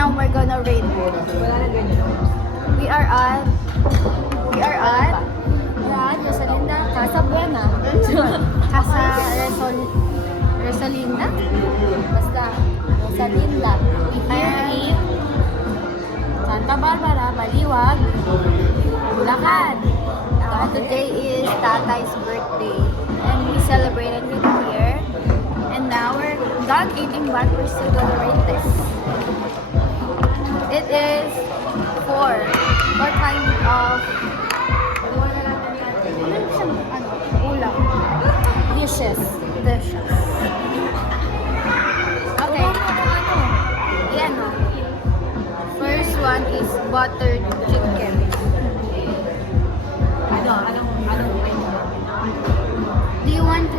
now we're gonna rate. We are at Rosalinda, Casa Buena. Casa Rosalinda? Basta, Rosalinda. And Santa Barbara, Baliwag, Bulacan. Today is Tatay's birthday. And we celebrated it here. And now we're done eating, but we're still gonna rate this. It is four kind of ulam. Dishes. Okay. Yan o. First one is buttered chicken. Do you want to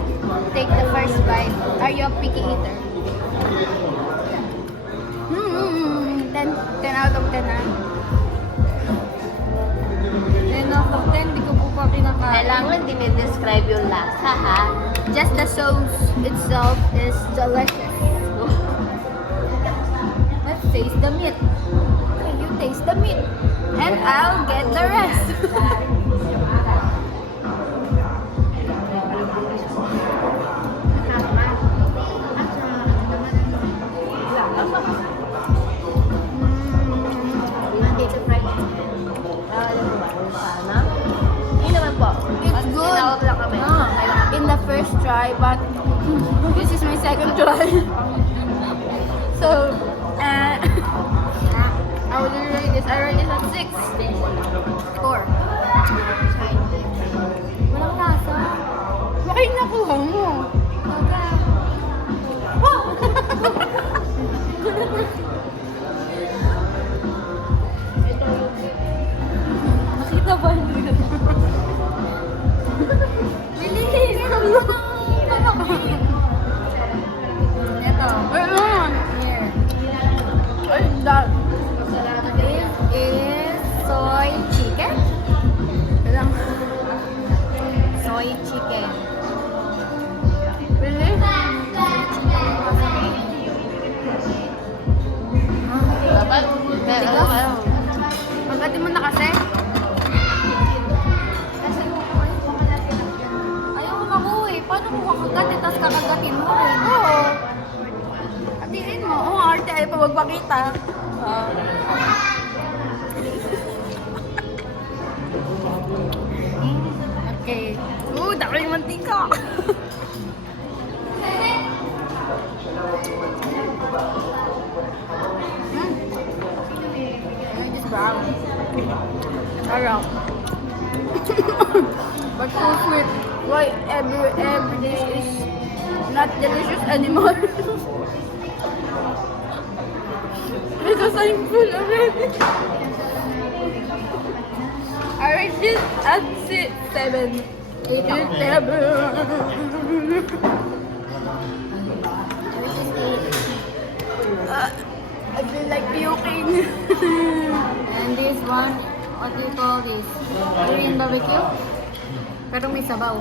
take the first bite? Are you a picky eater? 10 out of 10 ah. 10 out of 10, di ko po pa kinakain. Kailangan dinidescribe yung lasa, ha? Just the sauce itself is delicious. Let's taste the meat. Okay, you taste the meat. And I'll get the rest. It's good. In the first try, but this is my second try. So, I would rate this. I rate this at 6. 4. Walang lasa. Bakit nakuha mo? Nakita ba yun? Bilis! Ito. Here. What is that? This is soy chicken. Soy chicken. Really? Dapat, Pagdating mo na kasi. Paano mo kakagatin, tapos kakagatin mo rin? Oo. Atiin mo. Oo, arte ay pa magpakita. Okay. Dami yung mantika. This brown. Sarap. But so sweet. Why every dish is not delicious anymore? Because I'm full already. I rate this at 7. 8 out of 7. I feel like puking. And this one, what do you call this? Korean barbecue? Pero may sabaw.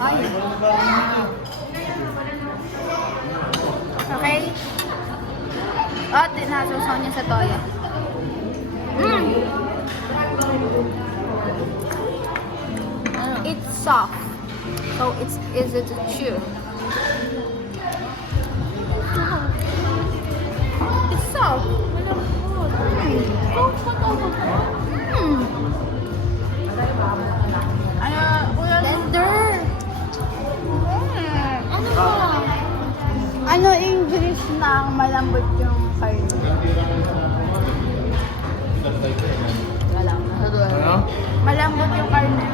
Ay. Okay. At nasusaw niya sa toyo. It's soft. So it's easy to chew. It's soft. Tender. Ano ba? Ano English na malambot yung karne? Wala. Ano? Malambot yung karne.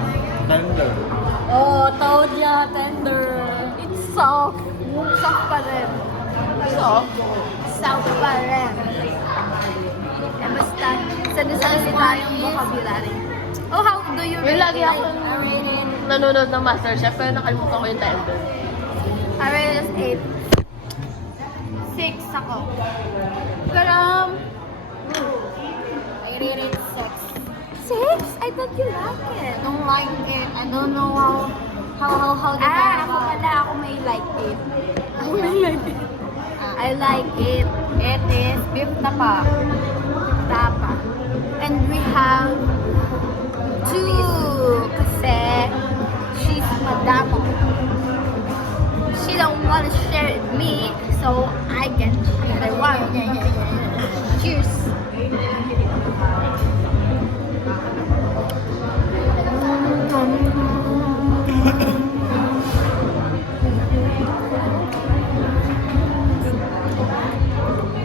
Tender. Oh, told ya, tender. It's soft. Soft pa rin. Soft? Soft pa rin. Basta, sana tayong vocabulary. Oh, how do you rate Lagi it? ako nanonood ng MasterChef, pero nakalimutan ko yung tender. I rate it 6 ako. Pero, I rate it 6. 6? I thought you like it. Don't like it. I don't know how did Ah, ako pala, ako may like it. I like it. It is beef tapa. Tapa. And we have two kasi she's madamo. She don't want to share it with me, so I get another one. Cheers.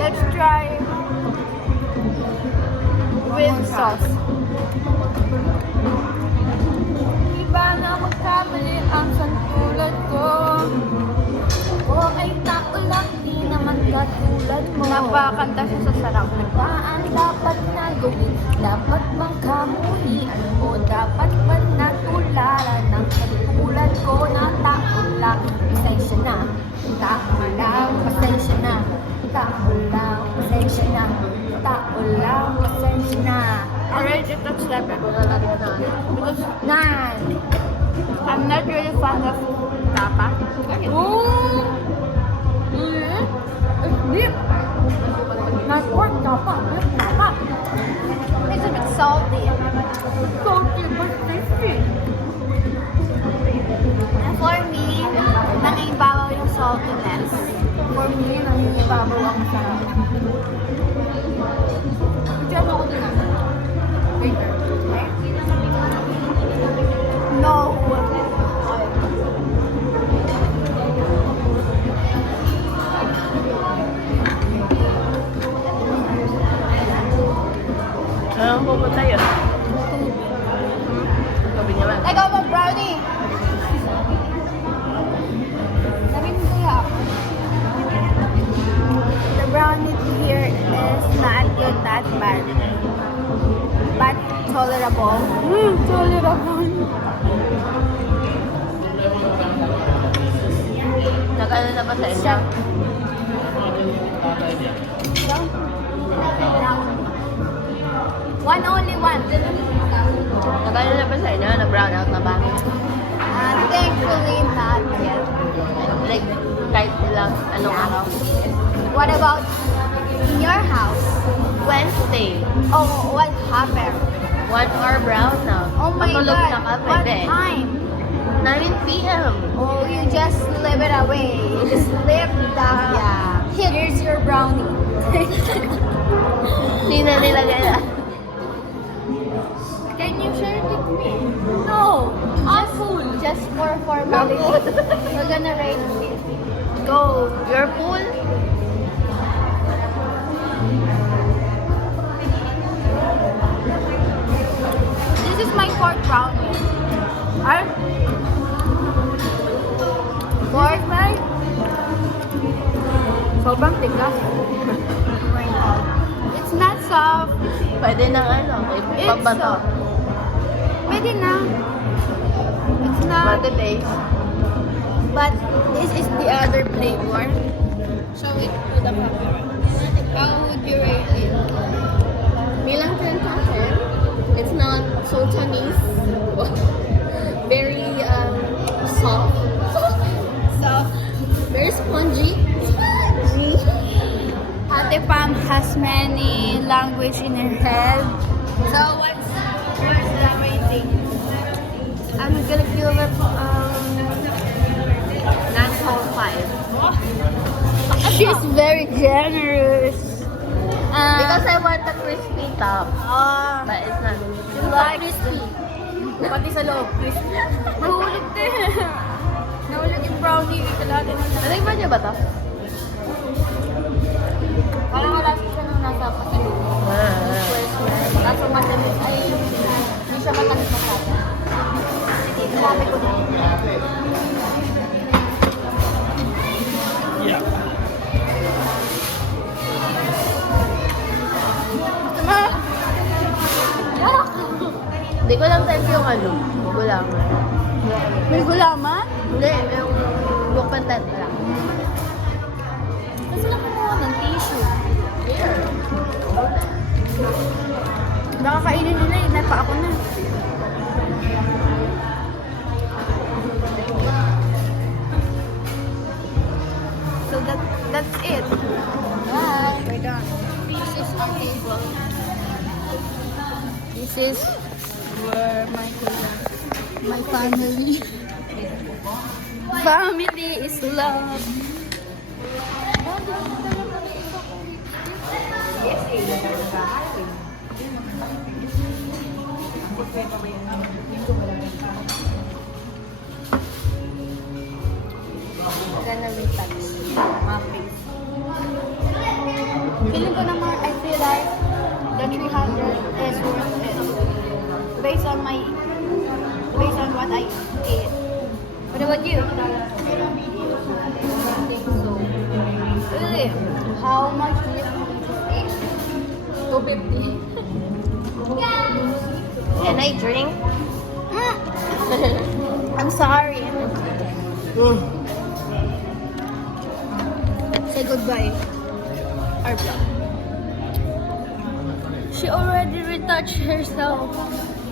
Let's try with sauce. Iba na magkamali ang santulad ko. O ay tao lang, di naman katulad mo. Napakanta siya sa sarap. Nagpaan dapat na gawin, dapat bang kamuhian mo, dapat ba natularan ng katulad ko na tao lang. Pasensya na, tao lang, pasensya na. Tao lang, pasensya na. Tao lang, pasensya na. Alright, just touch that because I'm not really fan of tapa. Ooh! It's deep. Not pork tapa, beef tapa. It's a bit salty. Salty but tasty. And for me, nangibabaw yung saltiness. For me, nangibabaw ang sarap. Diyan ako din naman. No. Saan pupunta yun? Gabi naman. Ikaw mag brownie. Namin kaya. The brownie here is not good, not bad. But tolerable. Tolerable. Nag-ano na ba sa inyo? Siya. One only one. Nag-ano na ba sa inyo? Nag-brown out na ba? Thankfully not yet. Like, kahit ilang anong araw? What about in your house? Wednesday. Oh, what happened? 1 hour brown now. Oh my Matulog God. na ka, What pwede. time? 9 p.m. Oh, you just slip it away. You slip the... Yeah. Here's your brownie. Hindi na nilagay na. Can you share it with me? No. Awful. Just for formality. We're gonna rate it. Go. Your pool? This is my pork brownie. Ay. Pork pie. Sobrang tigas. It's not soft. Pwede nang ano, It's pambato. soft. Pwede na. It's not. But the taste. But this is the other flavor. Show it to the camera. How would you rate it? Bilang 10 kasi, it's not so Chinese. Very soft. Soft. Very spongy. Ate Pam has many language in her head. So what's the rating? I'm gonna give it 9.5. She's very generous. Because I want the crispy top. But it's not. like crispy. Pati sa loob, crispy. Nahulog din. Nahulog yung brownie. Kalahati na lang. Naligman niyo ba to? Parang wala siya nung nasa pasilunod. Kaso matamis. Ay, hindi siya matamis masyado. Sabi ko na. Hindi ko lang type yung ano. Gulang. May gulaman? Hindi, yung bukpantan lang. Kasi lang kumuha ng tissue. Here. Nakakainin nila eh. Napa ako na. So that's it. Bye. We're done. This is our table. This is where my family. Family is love. Gonna retouch my face. Feeling ko naman, I feel like the 300 is worth it. Based on what I ate. What about you? Really? How much do you eat? 250. Can I drink? I'm sorry. Say goodbye. Our vlog. She already retouched herself.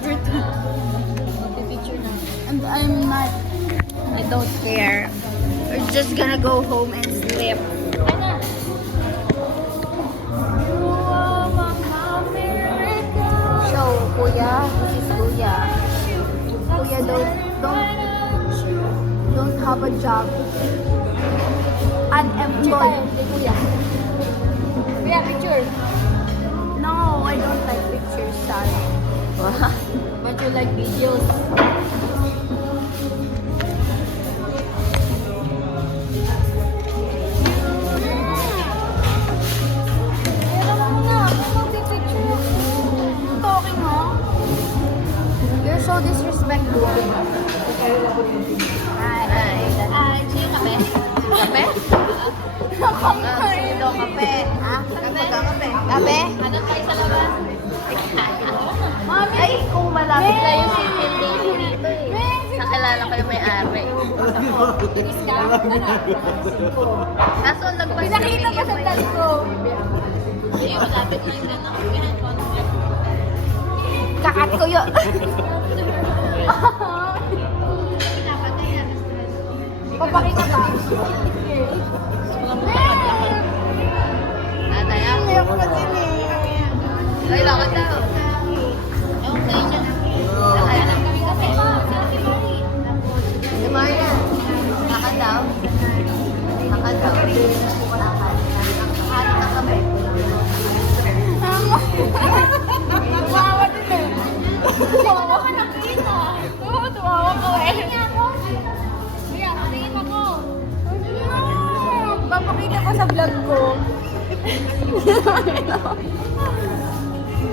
The picture now. And I'm not. I don't care. We're just gonna go home and sleep. So, Kuya, this is Kuya. Kuya, don't have a job. Unemployed. Kuya. Kuya, picture. No, I don't like pictures, sorry. But you like videos. Talking, huh? You're so disrespectful. Ay, siya kape? Kape? Sino kape? Kape? Kape? Ano tayo sa labas? Mami! Ay, kung malapit na yung second lady dito eh. Nakilala ko yung may-ari. Kaso lagpas na Pinakita pa sa tag ko. Eh, malapit lang din ako. Kakat ko yun. Papakita ka. Nataya. Ayaw ko na din eh. Ay, lakad daw. Ewan kayo dyan. Nakaya lang kami kape. Si Maria. Lakad daw. Lakad daw. Lakad. Lakad ka kape. Tumawa din eh. Tumawa ka nakita. Tumawa ko eh. Kuya, tingin ako. Papakita ko sa vlog ko.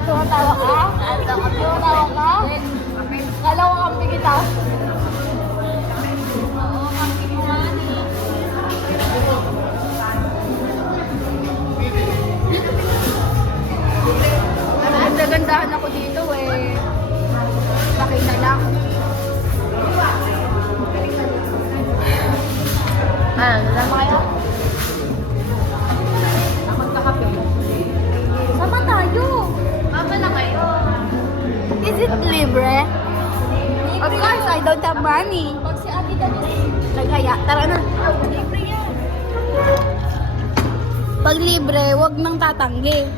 Tumatawa ka? Tumatawa ka? Kala ko kampi kita. Oo, kampi mo nga Naganda-gandahan ako dito eh. Laki na lang. Lama kayo? Magkakape. Sama tayo. Mama na kayo. Is it libre? Of course, I don't have money. Pag si Ate Danis. Nagkaya, tara na. Libre yan. Pag libre, wag nang tatanggi.